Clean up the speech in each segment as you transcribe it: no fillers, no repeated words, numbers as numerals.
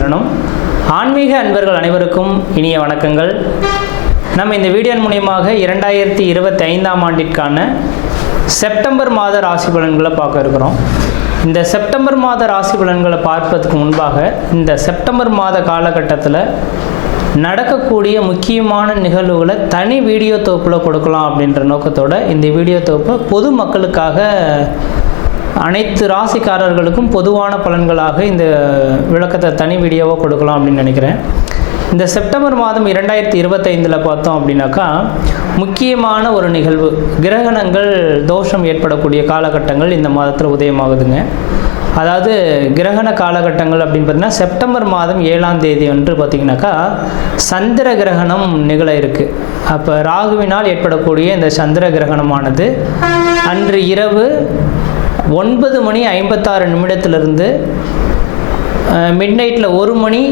சரணம். ஆன்மீக அன்பர்கள் அனைவருக்கும் இனிய வணக்கங்கள். நம்ம இந்த வீடியோ மூலமாக 2025ஆம் ஆண்டிற்கான செப்டம்பர் மாத ராசி பலன்களை பார்க்க இருக்கிறோம். இந்த செப்டம்பர் மாத ராசி பலன்களை பார்ப்பதற்கு முன்பாக இந்த செப்டம்பர் மாத காலகட்டத்தில் நடக்கக்கூடிய முக்கியமான நிகழ்வுகளை தனி வீடியோ தொகுப்பில் கொடுக்கலாம் அப்படின்ற நோக்கத்தோடு இந்த வீடியோ தொகுப்பை பொது மக்களுக்காக அனைத்து ராசிக்காரர்களுக்கும் பொதுவான பலன்களாக இந்த விளக்கத்தை தனி வீடியோவாக கொடுக்கலாம் அப்படின்னு நினைக்கிறேன். இந்த செப்டம்பர் மாதம் 2025 பார்த்தோம் அப்படின்னாக்கா முக்கியமான ஒரு நிகழ்வு, கிரகணங்கள் தோஷம் ஏற்படக்கூடிய காலகட்டங்கள் இந்த மாதத்தில் உதயமாகுதுங்க. அதாவது கிரகண காலகட்டங்கள் அப்படின்னு பார்த்தீங்கன்னா செப்டம்பர் மாதம் 7ஆம் தேதி அன்று பார்த்திங்கனாக்கா சந்திர கிரகணம் நிகழ இருக்குது. அப்போ ராகுவினால் ஏற்படக்கூடிய இந்த சந்திர கிரகணமானது அன்று இரவு 9 மணி 56 நிமிடத்திலிருந்து மிட்நைட்டில் 1 மணி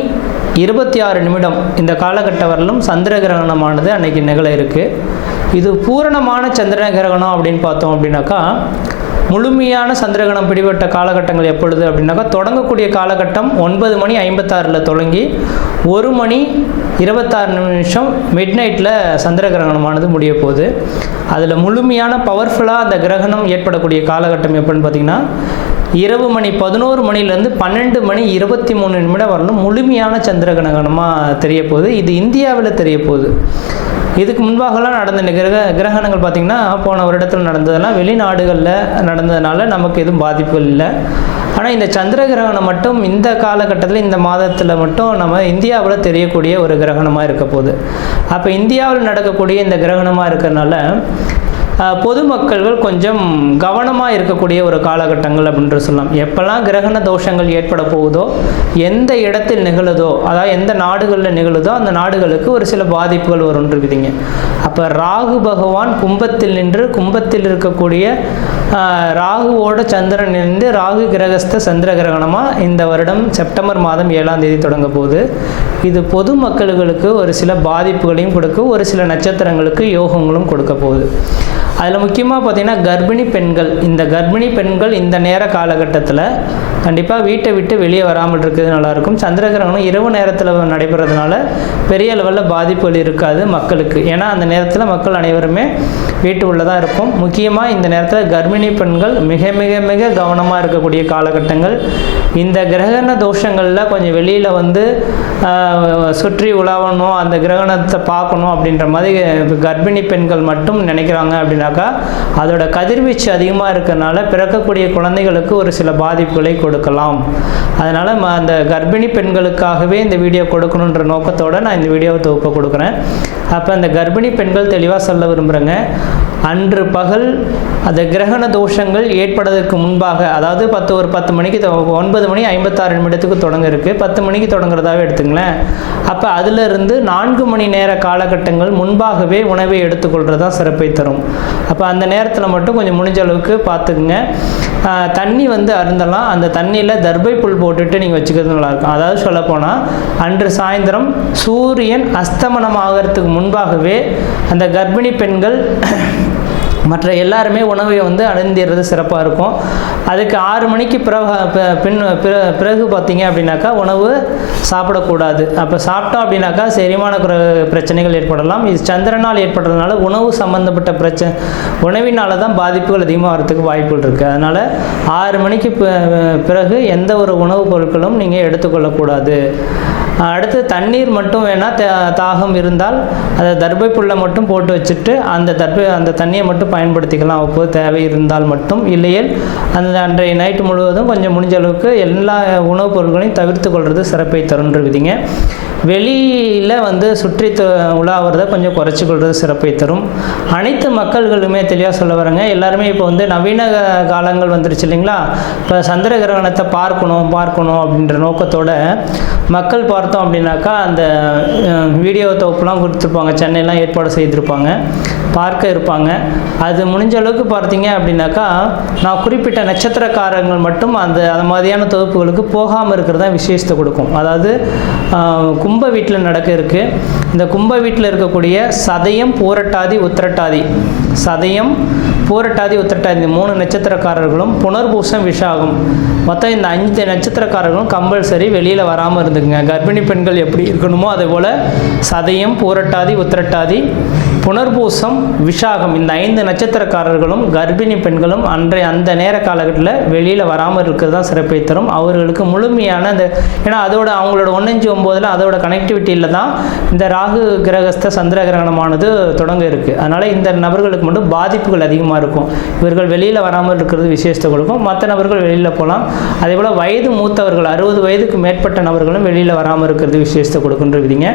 26 நிமிடம் இந்த காலகட்ட வரலும் சந்திர கிரகணமானது அன்றைக்கி நிகழ இருக்குது. இது பூரணமான சந்திர கிரகணம் அப்படின்னு பார்த்தோம் அப்படின்னாக்கா முழுமையான சந்திரகிரகணம் பிடிபட்ட காலகட்டங்கள் எப்பொழுது அப்படின்னாக்கா தொடங்கக்கூடிய காலகட்டம் 9 மணி 56 தொடங்கி 1 மணி 26 நிமிஷம் மிட்நைட்டில் சந்திர கிரகணமானது முடிய போகுது. அதில் முழுமையான பவர்ஃபுல்லாக அந்த கிரகணம் ஏற்படக்கூடிய காலகட்டம் எப்படின்னு பார்த்திங்கன்னா இரவு மணி 11 மணிலேருந்து 12 மணி 23 நிமிடம் வரலும் முழுமையான சந்திர கிரகணமாக தெரிய போகுது. இது இந்தியாவில் தெரிய போகுது. இதுக்கு முன்பாகலாம் நடந்த கிரகணங்கள் பார்த்திங்கன்னா போன வருடத்தில் நடந்ததெல்லாம் வெளிநாடுகளில் நடந்ததுனால நமக்கு எதுவும் பாதிப்புகள் இல்லை. ஆனால் இந்த சந்திர கிரகணம் மட்டும் இந்த காலகட்டத்தில் இந்த மாதத்தில் மட்டும் நம்ம இந்தியாவில் தெரியக்கூடிய ஒரு கிரகணமாக இருக்க போகுது. அப்போ இந்தியாவில் நடக்கக்கூடிய இந்த கிரகணமாக இருக்கிறதுனால பொதுமக்கள்கள் கொஞ்சம் கவனமாக இருக்கக்கூடிய ஒரு காலகட்டங்கள் அப்படின்ற சொல்லலாம். எப்போல்லாம் கிரகண தோஷங்கள் ஏற்பட போகுதோ, எந்த இடத்தில் நிகழுதோ, அதாவது எந்த நாடுகளில் நிகழுதோ அந்த நாடுகளுக்கு ஒரு சில பாதிப்புகள் வரும்னு இருக்குதுங்க. அப்போ ராகு பகவான் கும்பத்தில் நின்று கும்பத்தில் இருக்கக்கூடிய ராகுவோட சந்திரன் இருந்து ராகு கிரகஸ்த சந்திர கிரகணமாக இந்த வருடம் செப்டம்பர் மாதம் 7ஆம் தேதி தொடங்க போகுது. இது பொதுமக்களுக்கு ஒரு சில பாதிப்புகளையும் கொடுக்கும், ஒரு சில நட்சத்திரங்களுக்கு யோகங்களும் கொடுக்க போகுது. அதில் முக்கியமாக பார்த்திங்கன்னா கர்ப்பிணி பெண்கள், இந்த கர்ப்பிணி பெண்கள் இந்த நேர காலகட்டத்தில் கண்டிப்பாக வீட்டை விட்டு வெளியே வராமல் இருக்கிறது நல்லாயிருக்கும். சந்திர கிரகணம் இரவு நேரத்தில் நடைபெறதுனால பெரிய லெவலில் பாதிப்புகள் இருக்காது மக்களுக்கு. ஏன்னா அந்த நேரத்தில் மக்கள் அனைவருமே வீட்டு உள்ளதாக இருக்கும். முக்கியமாக இந்த நேரத்தில் கர்ப்பிணி பெண்கள் மிக மிக மிக கவனமாக இருக்கக்கூடிய காலகட்டங்கள். இந்த கிரகண தோஷங்களில் கொஞ்சம் வெளியில் வந்து சுற்றி உலாவணும், அந்த கிரகணத்தை பார்க்கணும் அப்படின்ற மாதிரி கர்ப்பிணி பெண்கள் மட்டும் நினைக்கிறாங்க அப்படின்னாக்கா அதோட கதிர்வீச்சு அதிகமாக இருக்கிறதுனால பிறக்கக்கூடிய குழந்தைகளுக்கு ஒரு சில பாதிப்புகளை கொடுக்கலாம். அதனால் அந்த கர்ப்பிணி பெண்களுக்காகவே இந்த வீடியோ கொடுக்கணுன்ற நோக்கத்தோடு நான் இந்த வீடியோவை தொகுப்பை கொடுக்குறேன். அப்போ அந்த கர்ப்பிணி பெண்கள் தெளிவாக சொல்ல விரும்புகிறேங்க, அன்று பகல் அந்த கிரகண தோஷங்கள் ஏற்படுவதற்கு முன்பாக, அதாவது 10 மணிக்கு 9 மணி 56 நிமிடத்துக்கு தொடங்க இருக்குது, 10 மணிக்கு தொடங்குறதாவே எடுத்துங்களேன். அப்போ அதிலிருந்து 4 மணி நேர காலகட்டங்கள் முன்பாகவே உணவை எடுத்துக்கொள்கிறதா சிறப்பை தரும். அப்போ அந்த நேரத்தில் மட்டும் கொஞ்சம் முடிஞ்ச அளவுக்கு பார்த்துக்குங்க. தண்ணி வந்து அருந்தலாம், அந்த தண்ணியில் தர்பை புல் போட்டுட்டு நீங்கள் வச்சுக்கிறது நல்லாயிருக்கும். அதாவது சொல்லப்போனால் அன்று சாயந்தரம் சூரியன் அஸ்தமனம் ஆகிறதுக்கு முன்பாகவே அந்த கர்ப்பிணி பெண்கள் மற்ற எல்லாருமே உணவை வந்து அருந்திடுறது சிறப்பாக இருக்கும். அதுக்கு 6 மணிக்கு பிறகு பார்த்தீங்க அப்படின்னாக்கா உணவு சாப்பிடக்கூடாது. அப்போ சாப்பிட்டோம் அப்படின்னாக்கா செரிமான பிரச்சனைகள் ஏற்படலாம். இது சந்திரனால் ஏற்படுறதுனால உணவு சம்மந்தப்பட்ட உணவினால தான் பாதிப்புகள் அதிகமாக வரதுக்கு வாய்ப்புகள் இருக்குது. அதனால் 6 மணிக்கு பிறகு எந்த ஒரு உணவுப் பொருட்களும் நீங்கள் எடுத்துக்கொள்ளக்கூடாது. அடுத்து தண்ணீர் மட்டும் வேணால் தாகம் இருந்தால் அதை தர்பை புல்லை மட்டும் போட்டு வச்சுட்டு அந்த தண்ணியை மட்டும் பயன்படுத்திக்கலாம் அப்போது தேவை இருந்தால் மட்டும். இல்லையேல் அந்த அன்றைய நைட்டு முழுவதும் கொஞ்சம் முடிஞ்ச அளவுக்கு எல்லா உணவுப் பொருட்களையும் தவிர்த்து கொள்வது சிறப்பை தருன்ற விதிங்க. வெளியில் வந்து சுற்றி உலாவறதை கொஞ்சம் குறைச்சி கொள்வது சிறப்பை தரும். அனைத்து மக்கள்களுமே தெளிவாக சொல்ல வரேங்க. எல்லாருமே இப்போ வந்து நவீன காலங்கள் வந்துருச்சு இல்லைங்களா. இப்போ சந்திர கிரகணத்தை பார்க்கணும் அப்படின்ற நோக்கத்தோட மக்கள் பார்த்தோம் அப்படின்னாக்கா அந்த வீடியோ தொகுப்புலாம் கொடுத்துருப்பாங்க, சென்னையெல்லாம் ஏற்பாடு செய்திருப்பாங்க, பார்க்க இருப்பாங்க. அது முடிஞ்ச அளவுக்கு பார்த்தீங்க அப்படின்னாக்கா நான் குறிப்பிட்ட நட்சத்திரக்காரங்கள் மட்டும் அந்த மாதிரியான தொகுப்புகளுக்கு போகாமல் இருக்கிறது தான் விசேஷத்தை கொடுக்கும். அதாவது கும்ப வீட்டில் நடக்க இருக்குது. இந்த கும்ப வீட்டில் இருக்கக்கூடிய சதயம், பூரட்டாதி, உத்திரட்டாதி சதயம், பூரட்டாதி, உத்திரட்டாதி இந்த 3 நட்சத்திரக்காரர்களும், புனர்பூசம், விஷாகம் மொத்தம் இந்த 5 நட்சத்திரக்காரர்களும் கம்பல்சரி வெளியில் வராமல் இருந்துக்குங்க. கர்ப்பிணி பெண்கள் எப்படி இருக்கணுமோ அதே போல் சதயம், பூரட்டாதி, உத்திரட்டாதி, புனர்பூசம், விஷாகம் இந்த 5 நட்சத்திரக்காரர்களும் கர்ப்பிணி பெண்களும் அந்த நேர காலகட்டத்தில் வெளியில் வராமல் இருக்கிறது தான் சிறப்பை தரும். அவர்களுக்கு முழுமையான அந்த ஏன்னா அதோட அவங்களோட 1-5-9 அதோட கனெக்டிவிட்டியில் தான் இந்த ராகு கிரகஸ்த சந்திர கிரகணமானது தொடங்க இருக்குது. அதனால் இந்த நபர்களுக்கு மட்டும் பாதிப்புகள் அதிகமாக இருக்கும். இவர்கள் வெளியில் வராமல் இருக்கிறது விசேஷத்தை கொடுக்கும். மற்ற நபர்கள் வெளியில் போகலாம். அதே போல் வயது மூத்தவர்கள் 60 வயதுக்கு மேற்பட்ட நபர்களும் வெளியில் வராமல் இருக்கிறது விசேஷத்தை கொடுக்குன்றீங்க.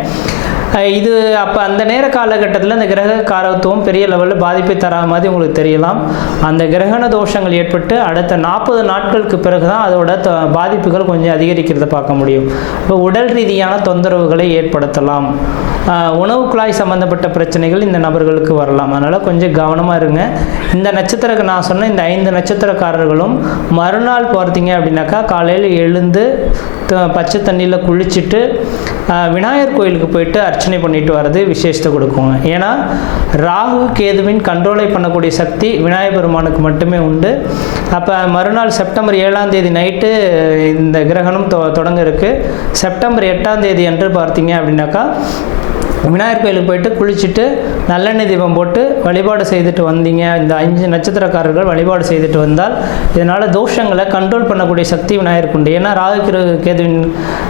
இது அப்போ அந்த நேர காலகட்டத்தில் அந்த கிரக காரகத்துவம் பெரிய லெவலில் பாதிப்பை தராத மாதிரி உங்களுக்கு தெரியலாம். அந்த கிரகண தோஷங்கள் ஏற்பட்டு அடுத்த 40 நாட்களுக்கு பிறகு தான் அதோட பாதிப்புகள் கொஞ்சம் அதிகரிக்கிறத பார்க்க முடியும். இப்போ உடல் ரீதியான தொந்தரவுகளை ஏற்படுத்தலாம். உணவு குழாய் சம்மந்தப்பட்ட பிரச்சனைகள் இந்த நபர்களுக்கு வரலாம். அதனால் கொஞ்சம் கவனமாக இருங்க. இந்த நட்சத்திர நான் சொன்ன இந்த 5 நட்சத்திரக்காரர்களும் மறுநாள் பார்த்தீங்க அப்படின்னாக்கா காலையில் எழுந்து பச்சை தண்ணியில் குளிச்சுட்டு விநாயகர் கோயிலுக்கு போயிட்டு அர்ச்சனை பண்ணிட்டு வர்றது விசேஷத்தை கொடுக்குங்க. ஏன்னா ராகு கேதுவின் கண்ட்ரோலை பண்ணக்கூடிய சக்தி விநாயகர் பெருமானுக்கு மட்டுமே உண்டு. அப்போ மறுநாள் செப்டம்பர் 7ஆம் தேதி நைட்டு இந்த கிரகணம் தொடங்க இருக்குது. செப்டம்பர் 8ஆம் தேதி அன்று பார்த்தீங்க அப்படின்னாக்கா விநாயகர் கோயிலுக்கு போயிட்டு குளிச்சுட்டு நல்லெண்ணெய் தீபம் போட்டு வழிபாடு செய்துட்டு வந்தீங்க. இந்த 5 நட்சத்திரக்காரர்கள் வழிபாடு செய்துட்டு வந்தால் இதனால் தோஷங்களை கண்ட்ரோல் பண்ணக்கூடிய சக்தி விநாயகருக்கு உண்டு. ஏன்னா ராகு கேதுவின்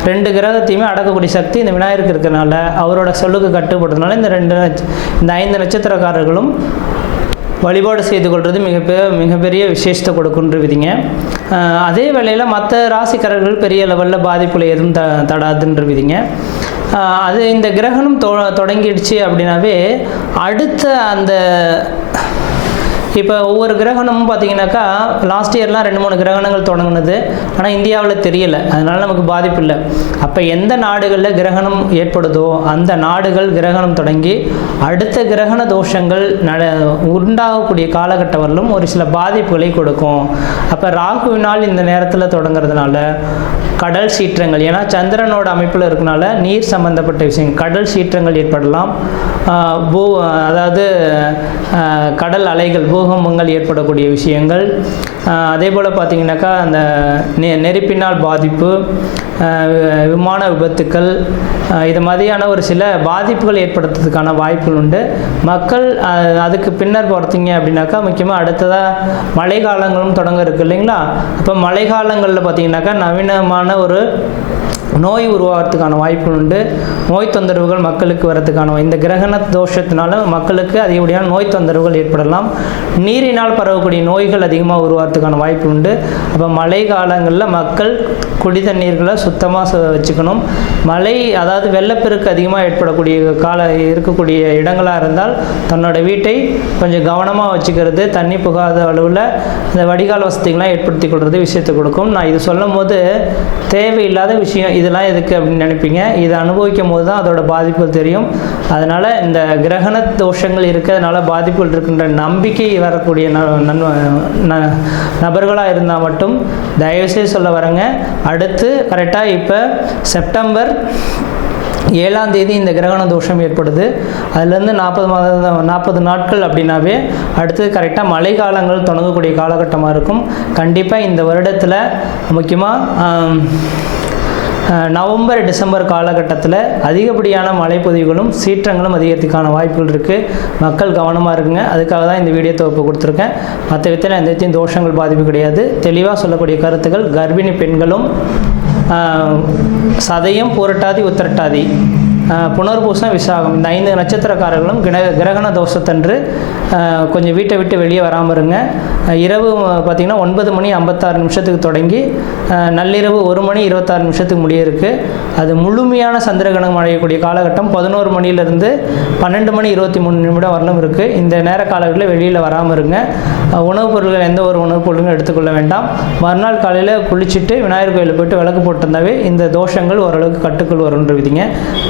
2 கிரகத்தையுமே அடக்கக்கூடிய சக்தி இந்த விநாயகருக்கு இருக்கிறனால அவரோட சொல்லுக்கு கட்டுப்படுறதுனால இந்த 5 நட்சத்திரக்காரர்களும் வழிபாடு செய்து கொள்வது மிகப்பெரிய விசேஷத்தை கொடுக்குன்றவிதிங்க. அதே வேளையில் மற்ற ராசிக்காரர்கள் பெரிய லெவலில் பாதிப்புல எதுவும் தடாதுன்றவிதிங்க. அது இந்த கிரகணம் தொடங்கிடுச்சு அப்படின்னாவே அடுத்த அந்த இப்போ ஒவ்வொரு கிரகணமும் பார்த்தீங்கன்னாக்கா லாஸ்ட் இயர்லாம் 2-3 கிரகணங்கள் தொடங்கினது. ஆனால் இந்தியாவில் தெரியலை, அதனால் நமக்கு பாதிப்பு இல்லை. அப்போ எந்த நாடுகளில் கிரகணம் ஏற்படுதோ அந்த நாடுகள் கிரகணம் தொடங்கி அடுத்த கிரகண தோஷங்கள் உண்டாகக்கூடிய காலகட்டம் வரலும் ஒரு சில பாதிப்புகளை கொடுக்கும். அப்போ ராகுவினால் இந்த நேரத்தில் தொடங்கிறதுனால கடல் சீற்றங்கள், ஏன்னா சந்திரனோட அமைப்பில் இருக்கனால நீர் சம்பந்தப்பட்ட விஷயங்கள் கடல் சீற்றங்கள் ஏற்படலாம். அதாவது கடல் அலைகள் பூகம்பங்கள் ஏற்படக்கூடிய விஷயங்கள். அதே போல் பார்த்திங்கனாக்கா அந்த நெருப்பினால் பாதிப்பு, விமான விபத்துக்கள், இது மாதிரியான ஒரு சில பாதிப்புகள் ஏற்படுத்துறதுக்கான வாய்ப்புகள் உண்டு. மக்கள் அதுக்கு பின்னர் பார்த்தீங்க அப்படின்னாக்கா முக்கியமாக அடுத்ததாக மழை காலங்களும் தொடங்க இருக்குது இல்லைங்களா. அப்போ மழை காலங்களில் பார்த்திங்கனாக்கா நவீனமான ஒரு நோய் உருவாகிறதுக்கான வாய்ப்புகள் உண்டு. நோய் தொந்தரவுகள் மக்களுக்கு வரதுக்கான இந்த கிரகண தோஷத்தினால மக்களுக்கு அதிகப்படியான நோய் தொந்தரவுகள் ஏற்படலாம். நீரினால் பரவக்கூடிய நோய்கள் அதிகமாக உருவாகிறதுக்கான வாய்ப்பு உண்டு. அப்போ மழை காலங்களில் மக்கள் குடி தண்ணீர்களை சுத்தமாக வச்சுக்கணும். மழை அதாவது வெள்ளப்பெருக்கு அதிகமாக ஏற்படக்கூடிய இருக்கக்கூடிய இடங்களாக இருந்தால் தன்னோட வீட்டை கொஞ்சம் கவனமாக வச்சுக்கிறது, தண்ணி புகாத அளவில் இந்த வடிகால் வசதிகள்லாம் ஏற்படுத்தி கொள்வது விஷயத்தை கொடுக்கும். நான் இது சொல்லும் போது தேவையில்லாத விஷயம் இதெல்லாம் எதுக்கு அப்படின்னு நினைப்பீங்க. இதை அனுபவிக்கும் போது தான் அதோட பாதிப்புகள் தெரியும். அதனால் இந்த கிரகண தோஷங்கள் இருக்கிறதுனால பாதிப்புகள் இருக்கின்ற நம்பிக்கை வரக்கூடிய நபர்களாக இருந்தால் மட்டும் தயவுசெய்து சொல்ல வரேங்க. அடுத்து கரெக்டாக இப்போ செப்டம்பர் 7ஆம் தேதி இந்த கிரகண தோஷம் ஏற்படுது. அதுலேருந்து 40 நாட்கள் அப்படின்னாவே அடுத்து கரெக்டாக மழை காலங்கள் தொடங்கக்கூடிய காலகட்டமாக இருக்கும். கண்டிப்பாக இந்த வருடத்தில் முக்கியமாக நவம்பர் டிசம்பர் காலகட்டத்தில் அதிகப்படியான மழைப்பொழிவுகளும் சீற்றங்களும் அதிகரிக்கிறதுக்கான வாய்ப்புகள் இருக்குது. மக்கள் கவனமாக இருக்குங்க. அதுக்காக தான் இந்த வீடியோ தொகுப்பு கொடுத்துருக்கேன். மற்ற விதத்தில் எந்த தோஷங்கள் பாதிப்பு கிடையாது. தெளிவாக சொல்லக்கூடிய கருத்துக்கள் கர்ப்பிணி பெண்களும் சதயம், பூரட்டாதி, உத்திரட்டாதி, புனர்பூசம், விசாகம் இந்த 5 நட்சத்திரக்காரர்களும் கிரகண தோஷத்தன்று கொஞ்சம் வீட்டை விட்டு வெளியே வராமல் இருங்க. இரவு பார்த்திங்கன்னா 9:56 தொடங்கி நள்ளிரவு 1:26 முடிய இருக்குது. அது முழுமையான சந்திரகிரகணம் அடையக்கூடிய காலகட்டம் 11 மணியிலிருந்து 12:23 வரலும் இருக்குது. இந்த நேர காலங்களில் வெளியில் வராமல் இருங்க. உணவுப் பொருட்கள் எந்த ஒரு உணவுப் பொருட்களும் எடுத்துக்கொள்ள வேண்டாம். மறுநாள் காலையில் குளிச்சுட்டு விநாயகர் கோயிலில் போய்ட்டு விளக்கு போட்டிருந்தாவே இந்த தோஷங்கள் ஓரளவுக்கு கட்டுக்குள் வரும்ன்ற விதிங்க.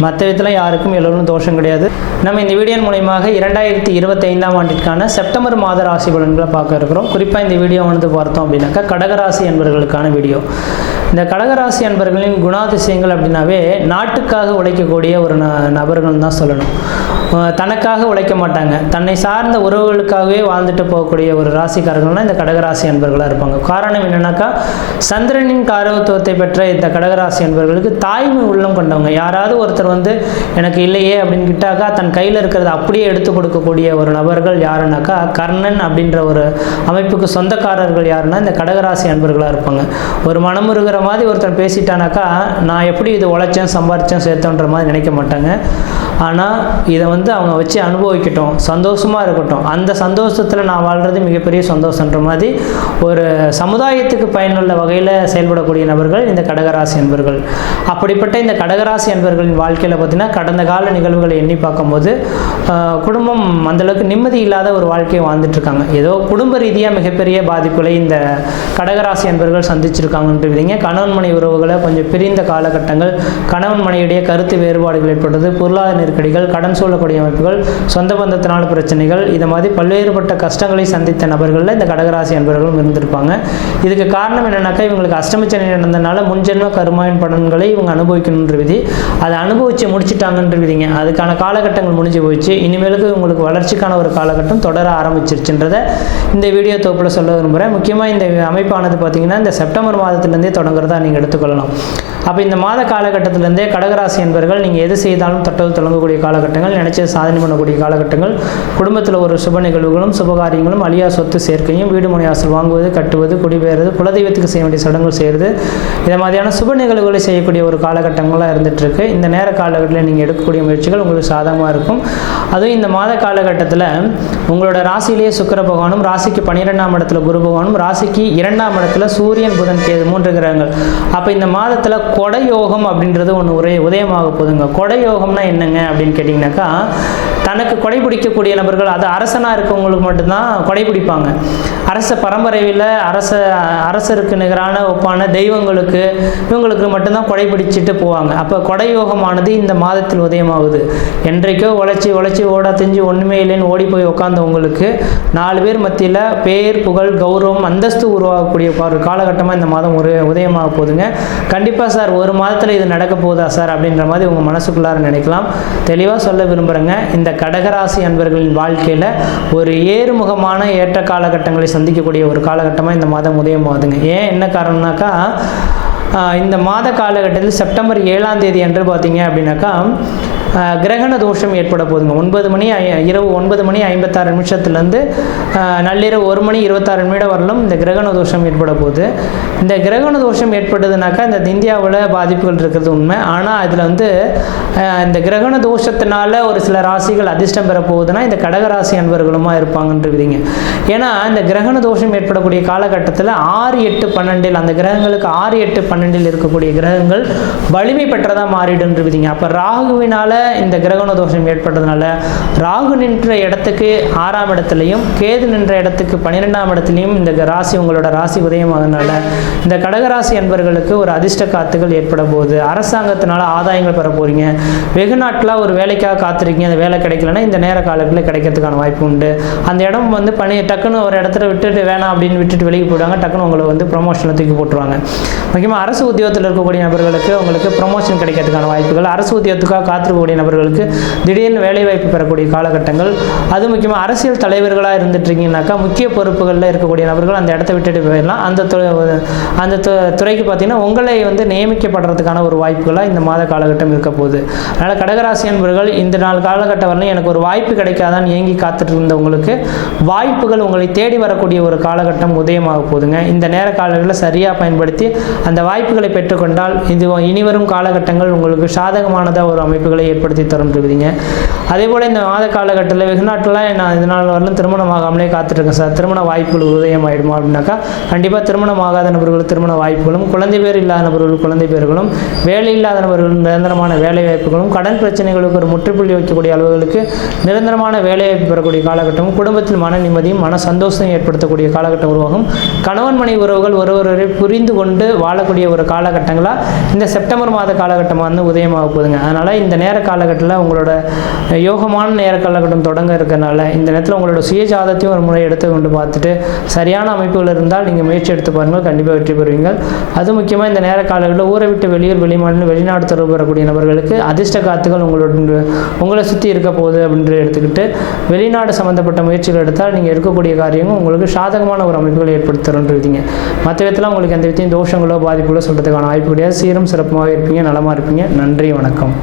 மற்ற விதத்தில் யாருக்கும் எல்லோரும் தோஷம் கிடையாது. நம்ம இந்த வீடியோ மூலமாக 2025ஆம் ஆண்டிற்கான செப்டம்பர் மாத ராசி பலன்களை பார்க்க இருக்கிறோம். குறிப்பாக இந்த வீடியோ வந்து பார்த்தோம் அப்படின்னாக்கா கடகராசி என்பவர்களுக்கான வீடியோ. இந்த கடகராசி என்பவர்களின் குணாதிசயங்கள் அப்படின்னாவே நாட்டுக்காக உழைக்கக்கூடிய ஒரு நபர்கள் தான் சொல்லணும். தனக்காக உழைக்க மாட்டாங்க, தன்னை சார்ந்த உறவுகளுக்காகவே வாழ்ந்துட்டு போகக்கூடிய ஒரு ராசிக்காரர்கள்னால் இந்த கடகராசி அன்பர்களாக இருப்பாங்க. காரணம் என்னென்னாக்கா, சந்திரனின் காரகத்துவத்தை பெற்ற இந்த கடகராசி அன்பர்களுக்கு தாய்மை உள்ளம் கொண்டவங்க. யாராவது ஒருத்தர் எனக்கு இல்லையே அப்படின்னு கிட்டாக்கா தன் கையில் இருக்கிறத அப்படியே எடுத்து கொடுக்கக்கூடிய ஒரு நபர்கள் யாருன்னாக்கா, கர்ணன் அப்படின்ற ஒரு அமைப்புக்கு சொந்தக்காரர்கள் யாருன்னா இந்த கடகராசி அன்பர்களாக இருப்பாங்க. ஒரு மனமுருகிற மாதிரி ஒருத்தர் பேசிட்டானாக்கா, நான் எப்படி இது உழைச்சேன் சம்பாரிச்சேன் சேர்த்தோன்ற மாதிரி நினைக்க மாட்டாங்க. ஆனால் இதை அவங்க வச்சு அனுபவிக்கட்டும், சந்தோஷமாக இருக்கட்டும், அந்த சந்தோஷத்தில் நான் வாழ்கிறது மிகப்பெரிய சந்தோஷன்ற மாதிரி ஒரு சமுதாயத்துக்கு பயனுள்ள வகையில் செயல்படக்கூடிய நபர்கள் இந்த கடகராசி அன்பர்கள். அப்படிப்பட்ட இந்த கடகராசி அன்பர்களின் வாழ்க்கையில் பார்த்திங்கன்னா, கடந்த கால நிகழ்வுகளை எண்ணி பார்க்கும்போது குடும்பம் அந்தளவுக்கு நிம்மதி இல்லாத ஒரு வாழ்க்கையை வாழ்ந்துட்டுருக்காங்க. ஏதோ குடும்ப ரீதியாக மிகப்பெரிய பாதிப்புகளை இந்த கடகராசி அன்பர்கள் சந்திச்சிருக்காங்கன்றீங்க. கணவன் மனை உறவுகளை கொஞ்சம் பிரிந்த காலகட்டங்கள், கணவன் மனையுடைய கருத்து வேறுபாடுகள் ஏற்படுறது, பொருளாதார நெருக்கடிகள், கடன் சூழக்கூடிய அமைப்புகள், சொந்த பந்தத்தினால் பிரச்சனைகள், இது மாதிரி பல்வேறுபட்ட கஷ்டங்களை சந்தித்த நபர்களில் இந்த கடகராசி அன்பர்களும் இருந்திருப்பாங்க. இதுக்கு காரணம் என்னன்னாக்கா, இவங்களுக்கு அஷ்டமச்சனி நடந்ததுனால முன்ஜென்ம கருமாவின் பலன்களை இவங்க அனுபவிக்கணுன்ற விதி, அதை அனுபவித்து முடிச்சுட்டாங்கன்ற விதிங்க. அதுக்கான காலகட்டங்கள் முடிஞ்சு போயிடுச்சு. இனிமேலுக்கு உங்களுக்கு வளர்ச்சிக்கான ஒரு காலகட்டம் தொடர ஆரம்பிச்சிருச்சுன்றதை இந்த வீடியோ தொகுப்பில் சொல்ல விரும்புகிறேன். முக்கியமாக இந்த அமைப்பானது பார்த்திங்கன்னா இந்த செப்டம்பர் மாதத்துலேருந்தே தொடங்குறதா நீங்கள் எடுத்துக்கொள்ளலாம். அப்போ இந்த மாத காலகட்டத்திலேருந்தே கடகராசி என்பர்கள் நீங்கள் எது செய்தாலும் தொட்டது தொடங்கக்கூடிய காலகட்டங்கள், நினைச்சது சாதனை பண்ணக்கூடிய காலகட்டங்கள், குடும்பத்தில் ஒரு சுப நிகழ்வுகளும் சுபகாரியங்களும், அழியா சொத்து சேர்க்கையும், வீடு மனை வாசல் வாங்குவது, கட்டுவது, குடிபெயர்வது, குலதெய்வத்துக்கு செய்ய வேண்டிய சடங்குகள் செய்கிறது, இதை மாதிரியான சுப நிகழ்வுகளை செய்யக்கூடிய ஒரு காலகட்டங்களாக இருந்துகிட்ருக்கு. இந்த நேர காலகட்டத்தில் நீங்கள் எடுக்கக்கூடிய முயற்சிகள் உங்களுக்கு சாதகமாக இருக்கும். அதுவும் இந்த மாத காலகட்டத்தில் உங்களோட ராசியிலேயே சுக்கிர பகவானும், ராசிக்கு 12ஆம் இடத்துல குரு பகவானும், ராசிக்கு 2ஆம் இடத்துல சூரியன் புதன் கேது 3 கிரகங்கள். அப்போ இந்த மாதத்தில் கொடையோகம் அப்படின்றது ஒன்று உதயமாக போதுங்க. கொடையோகம்னா என்னங்க அப்படின்னு கேட்டிங்கனாக்கா, தனக்கு கொடை பிடிக்கக்கூடிய நபர்கள், அது அரசனாக இருக்கவங்களுக்கு மட்டும்தான் கொடை பிடிப்பாங்க. அரச பரம்பரையில் அரசருக்கு நிகரான ஒப்பான தெய்வங்களுக்கு இவங்களுக்கு மட்டும்தான் கொடை பிடிச்சிட்டு போவாங்க. அப்போ கொடையோகமானது இந்த மாதத்தில் உதயமாகுது. என்றைக்கோ உழைச்சி ஓடா தெரிஞ்சு ஒன்றுமே இல்லைன்னு ஓடி போய் உட்காந்தவங்களுக்கு 4 பேர் மத்தியில் பேர், புகழ், கௌரவம், அந்தஸ்து உருவாகக்கூடிய ஒரு காலகட்டமாக இந்த மாதம் உதயமாக போகுதுங்க. கண்டிப்பாக சார் ஒரு மாதத்தில் இது நடக்க போகுதா சார் அப்படின்ற மாதிரி உங்கள் மனசுக்குள்ளார நினைக்கலாம். தெளிவாக சொல்ல விரும்புகிறேங்க, இந்த கடகராசி அன்பர்களின் வாழ்க்கையில் ஒரு ஏறுமுகமான ஏற்ற காலகட்டங்களை சந்திக்கக்கூடிய ஒரு காலகட்டமாக இந்த மாதம் உதயமாகுதுங்க. ஏன் என்ன காரணம்னாக்கா, இந்த மாத காலகட்டத்தில் செப்டம்பர் 7ஆம் தேதி அன்று பார்த்தீங்க அப்படின்னாக்கா கிரகண தோஷம் ஏற்பட போதுங்க. இரவு 9 மணி 56 நிமிஷத்துலேருந்து நள்ளிரவு 1 மணி 26 நிமிடம் வரலும் இந்த கிரகண தோஷம் ஏற்பட போகுது. இந்த கிரகண தோஷம் ஏற்பட்டதுனாக்கா இந்த இந்தியாவில் பாதிப்புகள் இருக்கிறது உண்மை. ஆனால் அதில் இந்த கிரகண தோஷத்தினால ஒரு சில ராசிகள் அதிர்ஷ்டம் பெற போகுதுன்னா இந்த கடகராசி அன்பர்களுமா இருப்பாங்கன்றீங்க. ஏன்னா இந்த கிரகண தோஷம் ஏற்படக்கூடிய காலகட்டத்தில் 6, 8, 12 அந்த கிரகங்களுக்கு 6, 8, 12 இருக்கக்கூடிய கிரகங்கள் வலிமை பெற்றதாக மாறிடுன்றீங்க. அப்போ ராகுவினால இந்த கிரகண தோஷம் ஏற்பட்டதுனால ராகு நின்ற இடத்துக்கு 6ஆம் இடத்துலையும், கேது நின்ற இடத்துக்கு 12ஆம் இடத்துலையும் இந்த ராசி உங்களோட ராசி உதயமாகனால இந்த கடகராசி அன்பர்களுக்கு ஒரு அதிர்ஷ்ட காத்துகள் ஏற்பட போகுது. அரசாங்கத்தினால ஆதாயங்கள் பெற போறீங்க. வெகு நாட்களாக ஒரு வேலைக்காக காத்திருக்கீங்க, அந்த வேலை கிடைக்கலன்னா இந்த நேர காலத்தில் கிடைக்கிறதுக்கான வாய்ப்பு உண்டு. அந்த இடம் டக்குன்னு ஒரு இடத்துல விட்டுட்டு வேணாம் அப்படின்னு விட்டுட்டு வெளியே போயிடுவாங்க. டக்குன்னு உங்களை ப்ரொமோஷனில் தூக்கி போட்டுருவாங்க. முக்கியமாக அரசு உத்தியோகத்தில் இருக்கக்கூடிய நபர்களுக்கு உங்களுக்கு ப்ரொமோஷன் கிடைக்கிறதுக்கான வாய்ப்புகள், அரசு உத்தியோகத்துக்காக காத்திருக்கக்கூடிய நபர்களுக்கு திடீர்னு வேலைவாய்ப்பு பெறக்கூடிய காலகட்டங்கள், அது முக்கியமாக அரசியல் தலைவர்களாக இருந்துட்டுருக்கீங்கன்னாக்கா முக்கிய பொறுப்புகளில் இருக்கக்கூடிய நபர்கள் அந்த இடத்த விட்டுட்டு போயிடலாம். அந்த துறைக்கு பார்த்தீங்கன்னா உங்களை நியமிக்கப்படுறதுக்கான ஒரு வாய்ப்புகளாக இந்த மாத காலகட்டம் இருக்க போகுது. அதனால் கடகராசி அன்பர்கள் இந்த நாள் காலகட்டம் வரலாம் எனக்கு ஒரு வாய்ப்பு கிடைக்காதான் ஏங்கி காத்துட்டு இருந்தவங்களுக்கு வாய்ப்புகள் உங்களை தேடி வரக்கூடிய ஒரு காலகட்டம் உதயமாக போகுதுங்க. இந்த நேர காலங்களில் சரியாக பயன்படுத்தி அந்த வாய்ப்புகளை பெற்றுக்கொண்டால் இது இனிவரும் காலகட்டங்கள் உங்களுக்கு சாதகமானதாக ஒரு அமைப்புகளை ஏற்படுத்தி தரும்ன்றீங்க. அதே போல் இந்த மாத காலகட்டத்தில் வெகு நாட்களாக நான் இதனால் வரலும் திருமணமாகாமலே காத்துட்ருக்கேன் சார், திருமண வாய்ப்புகள் உதயமாயிடுமா அப்படின்னாக்கா கண்டிப்பாக திருமணமாகாத நபர்கள் திருமண வாய்ப்புகளும், குழந்தை பேர் இல்லாத நபர்கள் குழந்தை பேர்களும், வேலை இல்லாத நபர்கள் நிரந்தரமான வேலை வாய்ப்புகளும், கடன் பிரச்சனைகளுக்கு ஒரு முற்றுப்புள்ளி வைக்கக்கூடிய அளவுகளுக்கு நிரந்தரமான வேலை வாய்ப்பு பெறக்கூடிய காலகட்டமும், குடும்பத்தில் மன நிம்மதியும் மன சந்தோஷம் ஏற்படுத்தக்கூடிய காலகட்டம் உருவாகும். கணவன் மனைவி உறவுகள் ஒருவரை புரிந்து கொண்டு வாழக்கூடிய ஒரு காலகட்டங்களாக இந்த செப்டம்பர் மாத காலகட்டம் வந்து உதயமாக போகுதுங்க. அதனால் இந்த நேர காலகட்டத்தில் உங்களோட யோகமான நேர காலகட்டம் தொடங்க இருக்கிறனால இந்த நேரத்தில் உங்களோட சுய ஜாதத்தையும் ஒரு முறை எடுத்துக்கொண்டு பார்த்துட்டு சரியான அமைப்புகள் இருந்தால் நீங்கள் முயற்சி எடுத்து பாருங்கள், கண்டிப்பாக வெற்றி பெறுவீங்கள். அது முக்கியமாக இந்த நேர காலங்களில் ஊரை விட்டு வெளியூர் வெளிமாநிலம் வெளிநாடு தொடர்பு வரக்கூடிய நபர்களுக்கு அதிர்ஷ்ட காத்துகள் உங்களை சுற்றி இருக்க போகுது அப்படின்ற எடுத்துக்கிட்டு வெளிநாடு சம்மந்தப்பட்ட முயற்சிகள் எடுத்தால் நீங்கள் இருக்கக்கூடிய காரியங்கள் உங்களுக்கு சாதகமான ஒரு அமைப்புகளை ஏற்படுத்துறீங்க. மற்ற விதத்தில் உங்களுக்கு எந்த விதத்தையும் தோஷங்களோ பாதிப்புகளோ சொல்கிறதுக்கான வாய்ப்பு கிடையாது. சீரும் சிறப்புமாக இருப்பீங்க, நலமாக இருப்பீங்க. நன்றி, வணக்கம்.